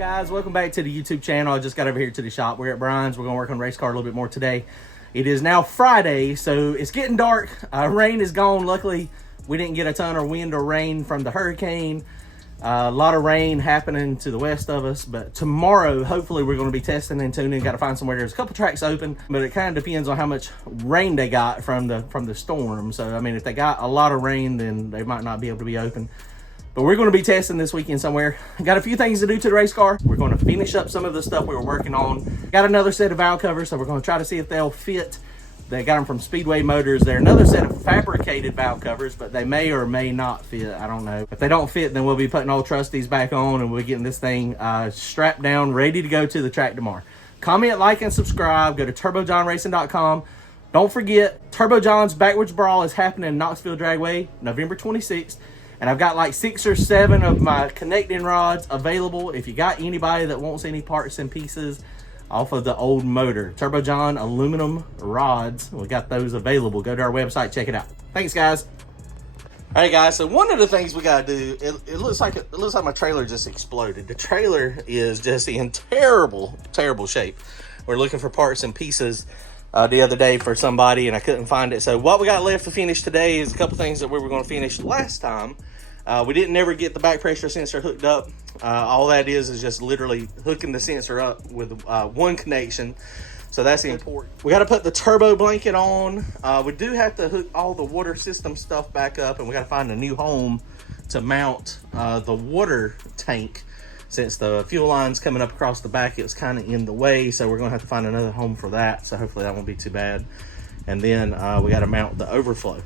Guys, welcome back to the YouTube channel. I just got over here to the shop. We're at Brian's. We're gonna work on race car a little bit more today. It is now Friday, so it's getting dark. Rain is gone. Luckily, we didn't get a ton of wind or rain from the hurricane. A lot of rain happening to the west of us, but tomorrow, hopefully, we're gonna be testing and tuning. Got to find somewhere. There's a couple tracks open, but it kind of depends on how much rain they got from the storm. So, I mean, if they got a lot of rain, then they might not be able to be open. But we're going to be testing this weekend somewhere. Got a few things to do to the race car. We're going to finish up some of the stuff we were working on. Got another set of valve covers, so we're going to try to see if they'll fit. They got them from Speedway Motors. They're another set of fabricated valve covers, but they may or may not fit. I don't know. If they don't fit, then we'll be putting old Trusties back on, and we're getting this thing strapped down, ready to go to the track tomorrow. Comment, like, and subscribe. Go to turbojohnracing.com. Don't forget, Turbo John's Backwards Brawl is happening in Knoxville Dragway, November 26th. And I've got like 6 or 7 of my connecting rods available. If you got anybody that wants any parts and pieces off of the old motor, Turbo John aluminum rods, we got those available. Go to our website, check it out. Thanks, guys. All right, guys. So one of the things we gotta do, it looks like my trailer just exploded. The trailer is just in terrible shape. We're looking for parts and pieces the other day for somebody, and I couldn't find it. So what we got left to finish today is a couple things that we were going to finish last time. We didn't never get the back pressure sensor hooked up. All that is just literally hooking the sensor up with one connection. So that's important. We got to put the turbo blanket on. We do have to hook all the water system stuff back up, and we got to find a new home to mount the water tank. Since the fuel line's coming up across the back, it was kind of in the way, so we're going to have to find another home for that. So hopefully that won't be too bad. And then we got to mount the overflow.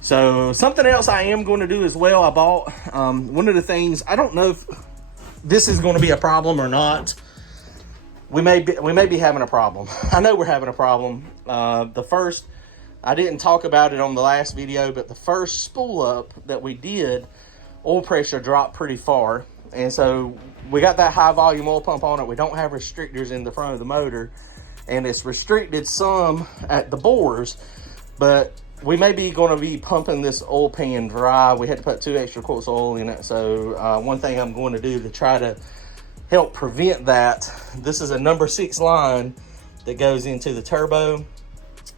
So something else I am going to do as well, I bought one of the things. I don't know if this is going to be a problem or not. We may be having a problem. I know we're having a problem. The first, I didn't talk about it on the last video, but the first spool up that we did, oil pressure dropped pretty far. And so we got that high volume oil pump on it. We don't have restrictors in the front of the motor, and it's restricted some at the bores, but we may be going to be pumping this oil pan dry. We had to put 2 extra quarts of oil in it. So one thing I'm going to do to try to help prevent that, this is a number 6 line that goes into the turbo.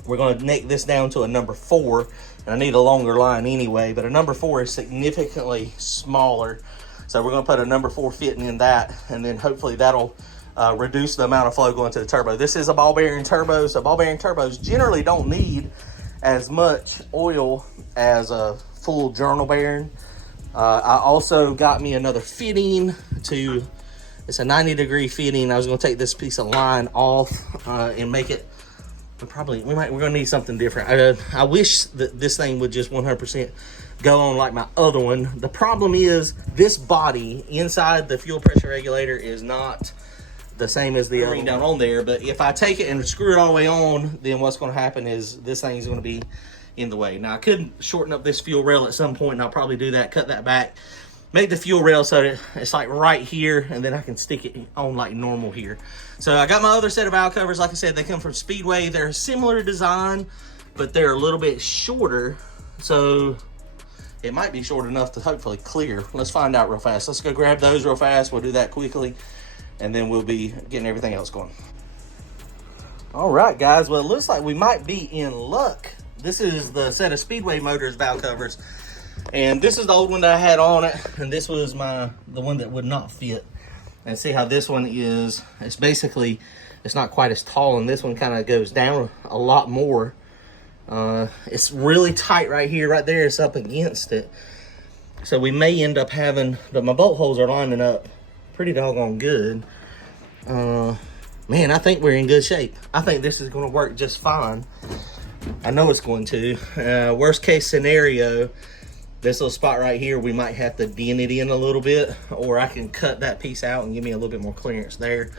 We're going to neck this down to a number 4, and I need a longer line anyway, but a number 4 is significantly smaller. So we're going to put a number 4 fitting in that, and then hopefully that'll reduce the amount of flow going to the turbo. This is a ball bearing turbo, so ball bearing turbos generally don't need as much oil as a full journal bearing. I also got me another fitting to, it's a 90-degree fitting. I was going to take this piece of line off and make it, we're going to need something different. I wish that this thing would just 100% go on like my other one. The problem is this body inside the fuel pressure regulator is not the same as the other one down on there. But if I take it and screw it all the way on, then what's going to happen is this thing's going to be in the way. Now I could shorten up this fuel rail at some point, and I'll probably do that, cut that back, make the fuel rail so that it's like right here, and then I can stick it on like normal here. So I got my other set of valve covers. Like I said, they come from Speedway. They're a similar design, but they're a little bit shorter. So it might be short enough to hopefully clear. Let's find out real fast. Let's go grab those real fast. We'll do that quickly, and then we'll be getting everything else going. All right, guys. Well, it looks like we might be in luck. This is the set of Speedway Motors valve covers, and this is the old one that I had on it, and this was the one that would not fit. And see how this one is, it's not quite as tall, and this one kind of goes down a lot more. It's really tight right here, right there. It's up against it. So we may end up having, but my bolt holes are lining up pretty doggone good. Man, I think we're in good shape. I think this is going to work just fine. I know it's going to. Worst case scenario, this little spot right here, we might have to dent it in a little bit, or I can cut that piece out and give me a little bit more clearance there.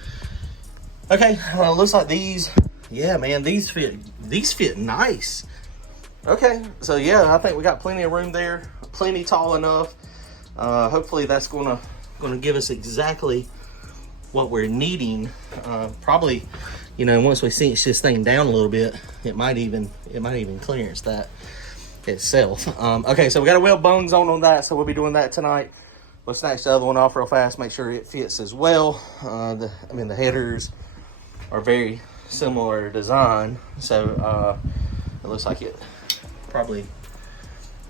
Okay, well, it looks like these, yeah, man, these fit nice. Okay, so yeah, I think we got plenty of room there, plenty tall enough. Hopefully that's gonna give us exactly what we're needing. Probably, you know, once we cinch this thing down a little bit, it might even clearance that itself. Okay, so we got a weld bones on that, so we'll be doing that tonight. We'll snatch the other one off real fast, make sure it fits as well. The headers are very similar design, so it looks like it probably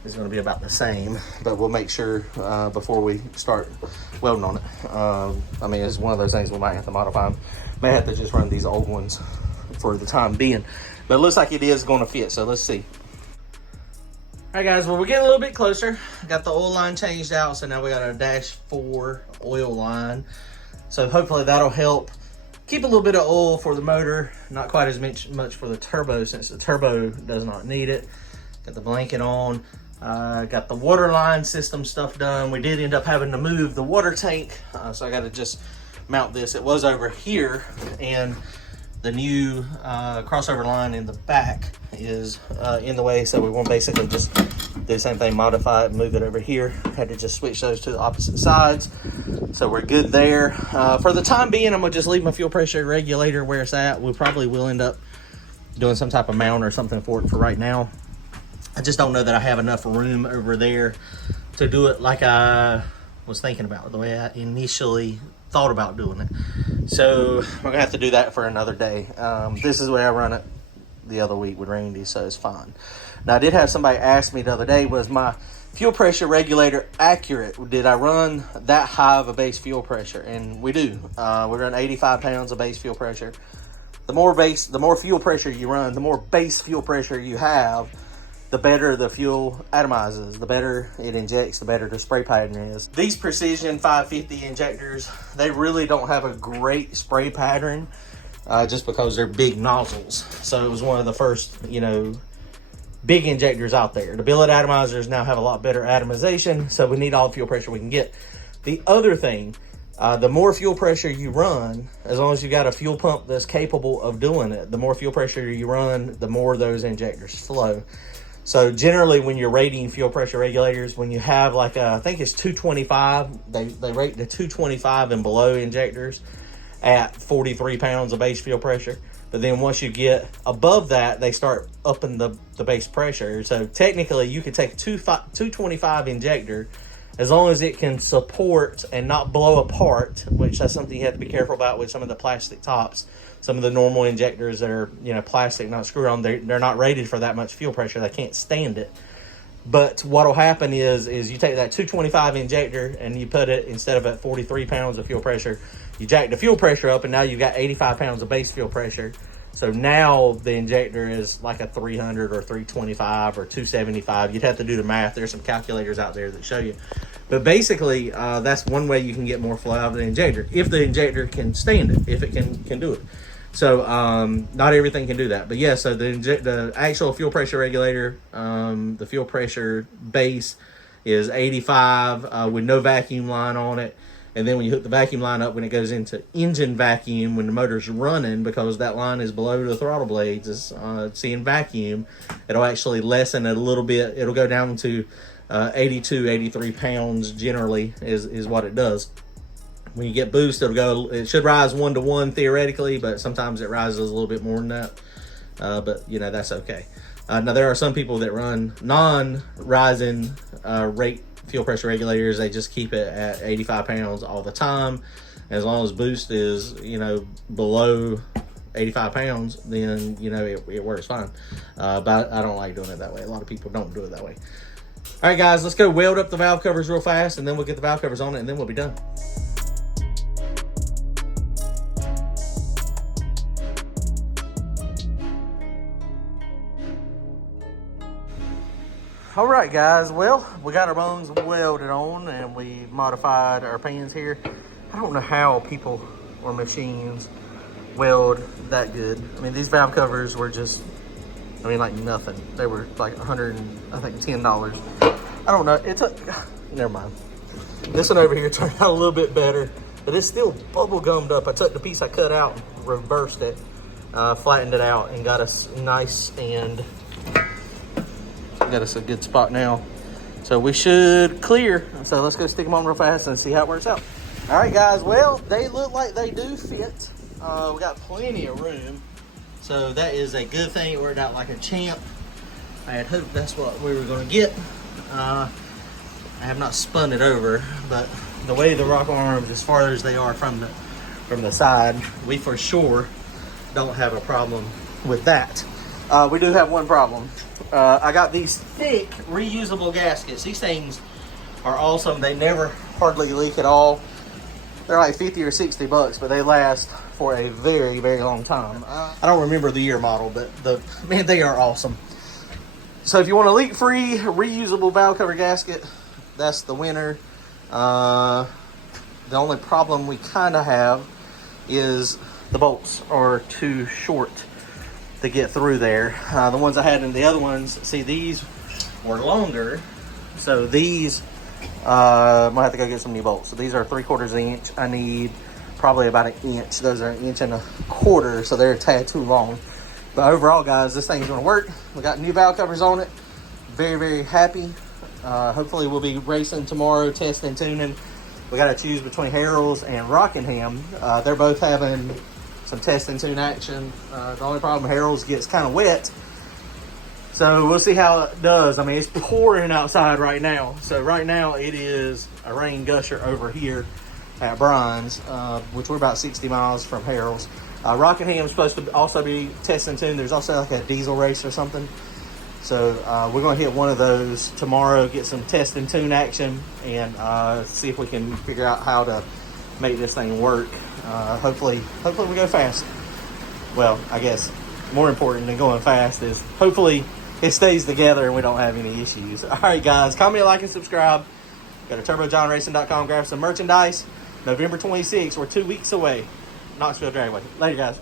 is going to be about the same, but we'll make sure before we start welding on it. It's one of those things we might have to modify them. May have to just run these old ones for the time being, but it looks like it is going to fit, so let's see. All right, guys, well, we're getting a little bit closer. Got the oil line changed out, so now we got our -4 oil line. So hopefully that'll help keep a little bit of oil for the motor, not quite as much for the turbo, since the turbo does not need it. Got the blanket on. Got the water line system stuff done. We did end up having to move the water tank, so I got to just mount this. It was over here, and the new crossover line in the back is in the way, so we want to basically just do the same thing, modify it and move it over here. Had to just switch those to the opposite sides, so we're good there. For the time being, I'm gonna just leave my fuel pressure regulator where it's at. We probably will end up doing some type of mount or something for it for right now. I just don't know that I have enough room over there to do it like I was thinking about, the way I initially thought about doing it. So we're gonna have to do that for another day. This is the way I run it the other week with Randy, so it's fine. Now, I did have somebody ask me the other day, was my fuel pressure regulator accurate? Did I run that high of a base fuel pressure? And we do. We run 85 pounds of base fuel pressure. The more fuel pressure you run, the more base fuel pressure you have, the better the fuel atomizes, the better it injects, the better the spray pattern is. These Precision 550 injectors, they really don't have a great spray pattern just because they're big nozzles. So it was one of the first, big injectors out there. The billet atomizers now have a lot better atomization, so we need all the fuel pressure we can get. The other thing, the more fuel pressure you run, as long as you got a fuel pump that's capable of doing it, the more fuel pressure you run, the more those injectors flow. So generally, when you're rating fuel pressure regulators, when you have like I think it's 225, they rate the 225 and below injectors at 43 pounds of base fuel pressure. But then once you get above that, they start upping the base pressure. So technically, you could take a 225 injector, as long as it can support and not blow apart, which that's something you have to be careful about with some of the plastic tops. Some of the normal injectors that are, plastic, not screw on, they're not rated for that much fuel pressure. They can't stand it. But what'll happen is you take that 225 injector and you put it, instead of at 43 pounds of fuel pressure, you jack the fuel pressure up, and now you've got 85 pounds of base fuel pressure. So now the injector is like a 300 or 325 or 275. You'd have to do the math. There's some calculators out there that show you. But basically, that's one way you can get more flow out of the injector, if the injector can stand it, if it can do it. So not everything can do that. But yeah, so the actual fuel pressure regulator, the fuel pressure base is 85 with no vacuum line on it. And then when you hook the vacuum line up, when it goes into engine vacuum, when the motor's running, because that line is below the throttle blades, it's seeing vacuum, it'll actually lessen it a little bit. It'll go down to 82, 83 pounds generally is what it does. When you get boost, it should rise 1-to-1 theoretically, but sometimes it rises a little bit more than that. But that's okay. Now there are some people that run non-rising rate fuel pressure regulators. They just keep it at 85 pounds all the time. As long as boost is, below 85 pounds, then, it works fine. But I don't like doing it that way. A lot of people don't do it that way. All right, guys, let's go weld up the valve covers real fast, and then we'll get the valve covers on it, and then we'll be done. All right, guys, well, we got our bones welded on, and we modified our pans here. I don't know how people or machines weld that good. These valve covers were just, like nothing. They were like $10. I don't know, never mind. This one over here turned out a little bit better, but it's still bubble gummed up. I took the piece I cut out, reversed it, flattened it out, and got us nice stand. Got us a good spot now, so we should clear. So let's go stick them on real fast and see how it works out. All right, guys, well, they look like they do fit. We got plenty of room, so that is a good thing. It worked out like a champ. I had hoped that's what we were going to get. I have not spun it over, but the way the rock arms, as far as they are from the side, we for sure don't have a problem with that. We do have one problem. I got these thick reusable gaskets. These things are awesome. They never hardly leak at all. They're like 50 or 60 bucks, but they last for a very, very long time. I don't remember the year model, but man, they are awesome. So if you want a leak-free reusable valve cover gasket, that's the winner. The only problem we kind of have is the bolts are too short to get through there. The ones I had in the other ones, see, these were longer, so these I'm gonna have to go get some new bolts. So these are 3/4 inch. I need probably about an inch. Those are 1.25 inches, so they're a tad too long. But overall, guys, this thing's gonna work. We got new valve covers on it. Very, very happy. Hopefully we'll be racing tomorrow, testing, tuning. We got to choose between Harrell's and Rockingham. They're both having some test and tune action. The only problem, Harrell's gets kind of wet. So we'll see how it does. I mean, it's pouring outside right now. So right now it is a rain gusher over here at Brian's, which we're about 60 miles from Harrell's. Rockingham's supposed to also be test and tune. There's also like a diesel race or something. So we're going to hit one of those tomorrow, get some test and tune action, and see if we can figure out how to make this thing work. Hopefully we go fast. Well, I guess more important than going fast is hopefully it stays together and we don't have any issues. All right, guys, comment, like, and subscribe. Go to turbojohnracing.com, grab some merchandise. November 26th, we're 2 weeks away. Knoxville Dragway. Later, guys.